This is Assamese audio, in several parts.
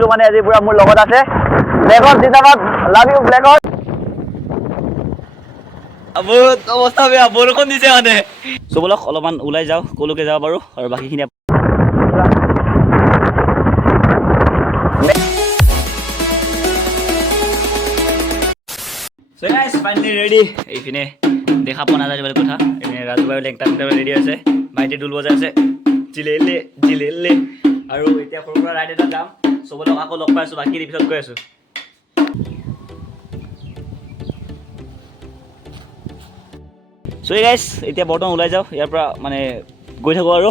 ব্লেকহৰ্ছটো মানে আজি পুৰা মোৰ লগত আছে ব্লেকহৰ্ছ জিন্দাবাদ লাভ ইউ ব্লেকহৰ্ছ বহুত অৱস্থা বেয়া বৰষুণ দিছে মানে চবলক অলপমান ওলাই যাওঁ কলৈকে যাব পাৰো আৰু বাকীখিনি So guys, finally ready. এইপিনে দেখা পোৱা নাযায় বুলি কথা এইপিনে ৰাজুবায়ু লেংটা ৰেডি আছে ভাইটি ঢোল বজাই আছে জিলেলে জিলেলে আৰু এতিয়া সৰু পৰা ৰাইড এটা যাম চবলক আকৌ লগ পাইছো বাকী এপিছড কৈ আছো So guys, এতিয়া বৰ্তমান ওলাই যাওঁ ইয়াৰ পৰা মানে গৈ থাকো আৰু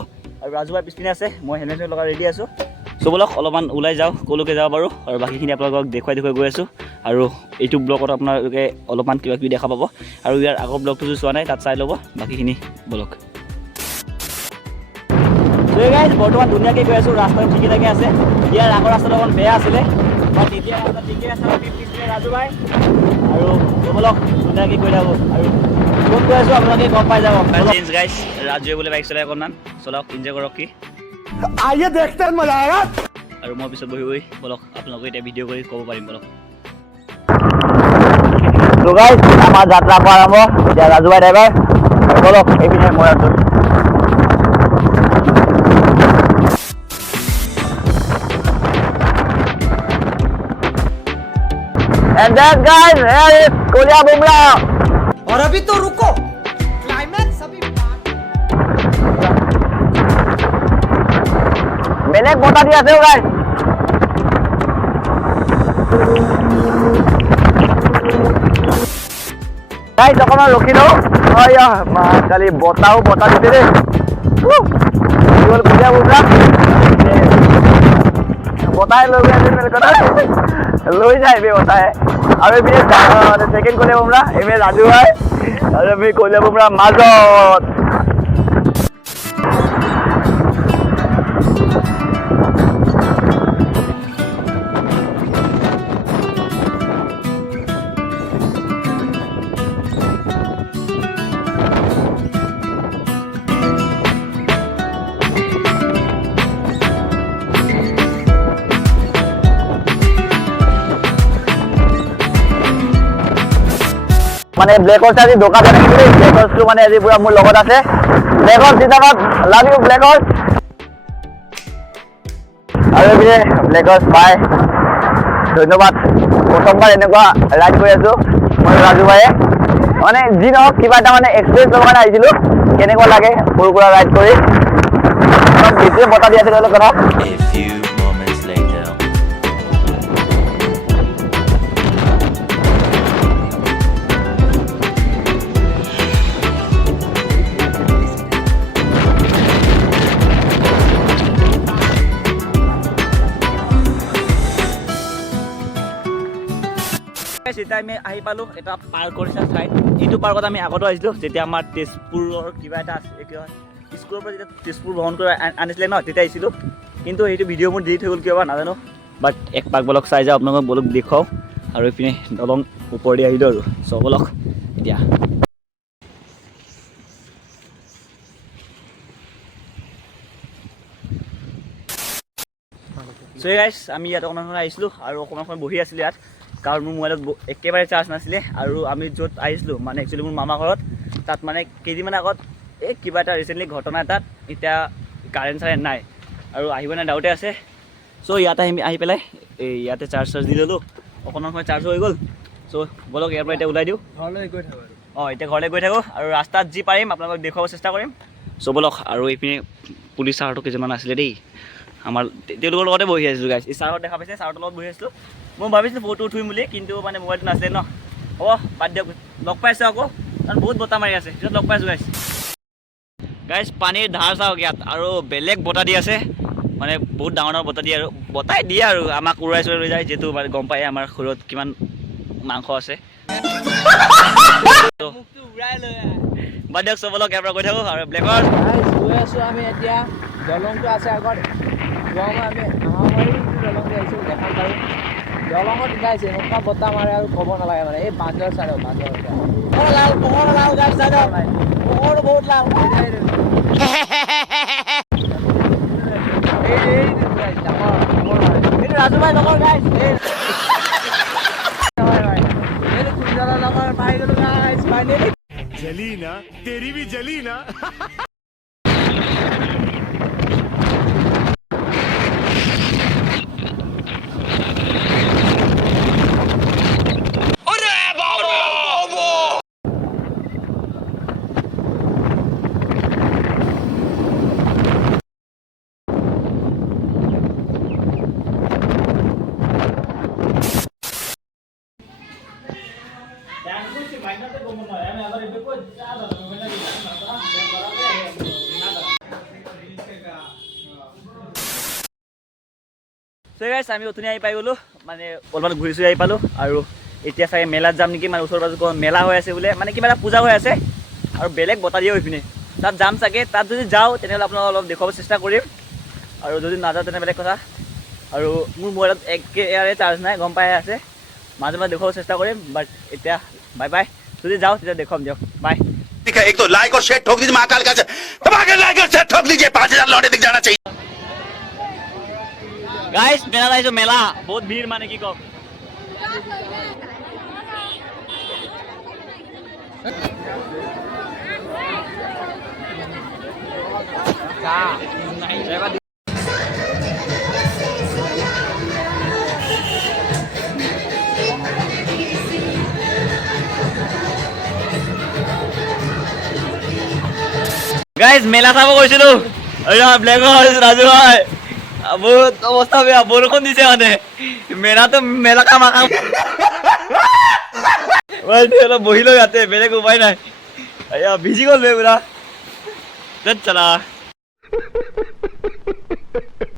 ৰাজুবাই পিছপিনে আছে মই হেলমেট লগা ৰেডি আছো চবলক অলপমান ওলাই যাওঁ কলৈকে যাব পাৰো আৰু বাকীখিনি আপোনালোকক দেখুৱাই গৈ আছো আৰু এইটো ব্লগত আপোনালোকে অলপমান কিবা কিবি দেখা পাব আৰু ইয়াৰ আগৰ ব্লগটো যদি চোৱা নাই তাত চাই ল'ব বাকীখিনি ব্লগ So guys, বৰ্তমান ধুনীয়াকৈ গৈ আছো ৰাস্তাটো ঠিকে ঠাকে আছে ইয়াৰ আগৰ ৰাস্তাটো অকণ বেয়া আছিলে বাট এতিয়া ৰাস্তা ঠিকে আছে পিছপিনে ৰাজুবাই আৰু চবলক ধুনীয়াকৈ গৈ থাকো আৰু ক'ত গৈ আছো আপোনালোকে গম পাই যাব গাইজ ৰাজুৱে বোলে বাইক চলাই অকণমান চলাওক এনজয় কৰক কি आइए देखते हैं मजा आएगा আৰু মই পিছত বহি বলক আপোনালোকে এতিয়া ভিডিঅ' কৰি ক'ব পাৰিম বলক So guys, আমাৰ যাত্ৰা আৰম্ভ এতিয়া ৰাজুবাই ড্ৰাইভাৰ বলক এইপিনে মই আছো And then guys, here is Kolia Bumrah. और अभी तो रुको क्लाइमैक्स अभी বেলেগ বতা দি আছে গাইস গাইস অকমান ৰখি লও আয়া মা কালি বতাও বতা দিছে ৰে কেৱল Kolia Bumrah বতাই লৈ গৈ আছে মেरे কথা লৈ যায় বে বতাই আৰু এপিনে সেকেন্ড Kolia Bumrah এমে ৰাজু হয় আৰু আমি Kolia Bumrah মাজত মানে ব্লেকহৰ্ছ আজি দোকান আছে ব্লেকহৰ্ছটো মানে আজি পুৰা মোৰ লগত আছে ব্লেকহৰ্ছ জিন্দাবাদ লাভ ইউ ব্লেকহৰ্ছ আৰু এপিনে ব্লেকহৰ্ছ বাই ধন্যবাদ প্ৰথমবাৰ এনেকুৱা ৰাইড কৰি আছো মই ৰাজুবাইয়ে মানে যি নহওক কিবা এটা মানে এক্সপিৰিয়েঞ্চ ল'ব কাৰণে আহিছিলোঁ কেনেকুৱা লাগে সৰু সুৰা ৰাইড কৰি অলপ বেছিয়ে বতা দি আছে তেওঁলোক কথা এতিয়া আমি আহি পালোঁ এটা পাৰ্ক কৰিছে ঠাইত এইটো পাৰ্কত আমি আগতো আহিছিলোঁ যেতিয়া আমাৰ তেজপুৰৰ কিবা এটা কি হয় স্কুলৰ পৰা যেতিয়া তেজপুৰ ভ্ৰমণ কৰি আনিছিলে ন তেতিয়া আহিছিলোঁ কিন্তু সেইটো ভিডিঅ' মোৰ ডিলিট হৈ গ'ল কিয় বা নাজানো বাট এক পাক বলক চাই যাওঁ আপোনালোকক বলক দেখুৱাওঁ আৰু এইপিনে দলং ওপৰেদি আহিলোঁ আৰু চ' বলক এতিয়া চ' গাইছ আমি ইয়াত অকণমান সময় আহিছিলোঁ আৰু অকণমান সময় বহি আছিলোঁ ইয়াত কাৰণ মোৰ মোবাইলত একেবাৰে চাৰ্জ নাছিলে আৰু আমি য'ত আহিছিলোঁ মানে একচুৱেলি মোৰ মামা ঘৰত তাত মানে কেইদিনমান আগত এই কিবা এটা ৰিচেণ্টলি ঘটনা এটাত এতিয়া কাৰেণ্ট চাৰেণ্ট নাই আৰু আহিব নাই ডাউটে আছে চ' ইয়াতে আহি পেলাই এই ইয়াতে চাৰ্জ দি ল'লোঁ অকণমান সময় চাৰ্জ হৈ গ'ল চ' বলক ইয়াৰ পৰা এতিয়া ওলাই দিওঁ ঘৰলৈ গৈ থাকো এতিয়া ঘৰলৈ গৈ থাকোঁ আৰু ৰাস্তাত যি পাৰিম আপোনালোকক দেখুৱাব চেষ্টা কৰিম চ' বলক আৰু এইপিনে পুলিচ ছাৰটো কেইজনমান আছিলে দেই আমাৰ তেওঁলোকৰ লগতে বহি আছিলোঁ গাইছ এই ছাৰহঁত দেখা পাইছে ছাৰহঁতৰ লগত বহি আছিলোঁ মই ভাবিছিলোঁ ফটো উঠিম বুলি কিন্তু মানে মোবাইলটো নাছিলে ন হ'ব বাদ দিয়ক লগ পাইছোঁ আকৌ কাৰণ বহুত বতাহ মাৰি আছে পিছত লগ পাইছোঁ গাইছ পানীৰ ধাৰ চাওক ইয়াত আৰু বেলেগ বতাহ দি আছে মানে বহুত ডাঙৰ ডাঙৰ বতাহ দিয়ে আৰু বতাহ দিয়ে আৰু আমাক উৰাই চুৰাই লৈ যায় যিহেতু গম পায় আমাৰ শৰীৰত কিমান মাংস আছে বাদ দিয়ক চব লগ ইয়াৰ পৰা গৈ থাকোঁ আৰু ব্লেকৰ গৈ আছোঁ আমি এতিয়া দলংটো আছে আগত আমি আহামাৰী দলংটো আহিছোঁ দেখা পাৰোঁ দলঙত ওলাইছে এনেকুৱা বতাহ মাৰে আৰু ক'ব নালাগে মানে এই বান্দৰ চাইডৰ পোহৰ লাও গাছ চাইডৰ পোহৰ বহুত লাও ৰাজু ভাই লগৰ গাইছ লগৰ পাই গ'লো গাইছ ফাইনেলি जली ना तेरी भी जली ना So guys, আমি উঠনি আহি পাই গ'লো মানে অলপমান ঘূৰি চুৰি আহি পালোঁ আৰু এতিয়া চাগে মেলাত যাম নেকি মানে ওচৰ পাজৰ মেলা হৈ আছে বোলে মানে কিবা এটা পূজা হৈ আছে আৰু বেলেগ বতাহ দিয়ে হৈ পিনে তাত যাম চাগে তাত যদি যাওঁ তেনেহ'লে আপোনাক অলপ দেখুৱাব চেষ্টা কৰিম আৰু যদি নাযাওঁ তেনে বেলেগ কথা আৰু মোৰ মোবাইলত একেবাৰে চাৰ্জ নাই গম পাই আছে মাজে মাজে দেখুৱাব চেষ্টা কৰিম বাট এতিয়া বাই বাই যদি যাওঁ তেতিয়া দেখুৱাম দিয়ক বাই एक तो लाइक और शेयर ठोक दीजिए महाकाल का दबाकर लाइक और शेयर ठोक दीजिए 5000 लौटे दिख जाना चाहिए গাইছ মেলাত আহিছোঁ মেলা বহুত ভিৰ মানে কি কম গাইজ মেলা চাব গৈছিলোঁ ব্লেক ৰাজু ভাই বহুত অৱস্থা বেয়া বৰষুণ দিছে মানে মেলাটো মেলা কাম অলপ বহিলোঁ ইয়াতে বেলেগ উপায় নাই ভিজি গ'ল পুৰা চলা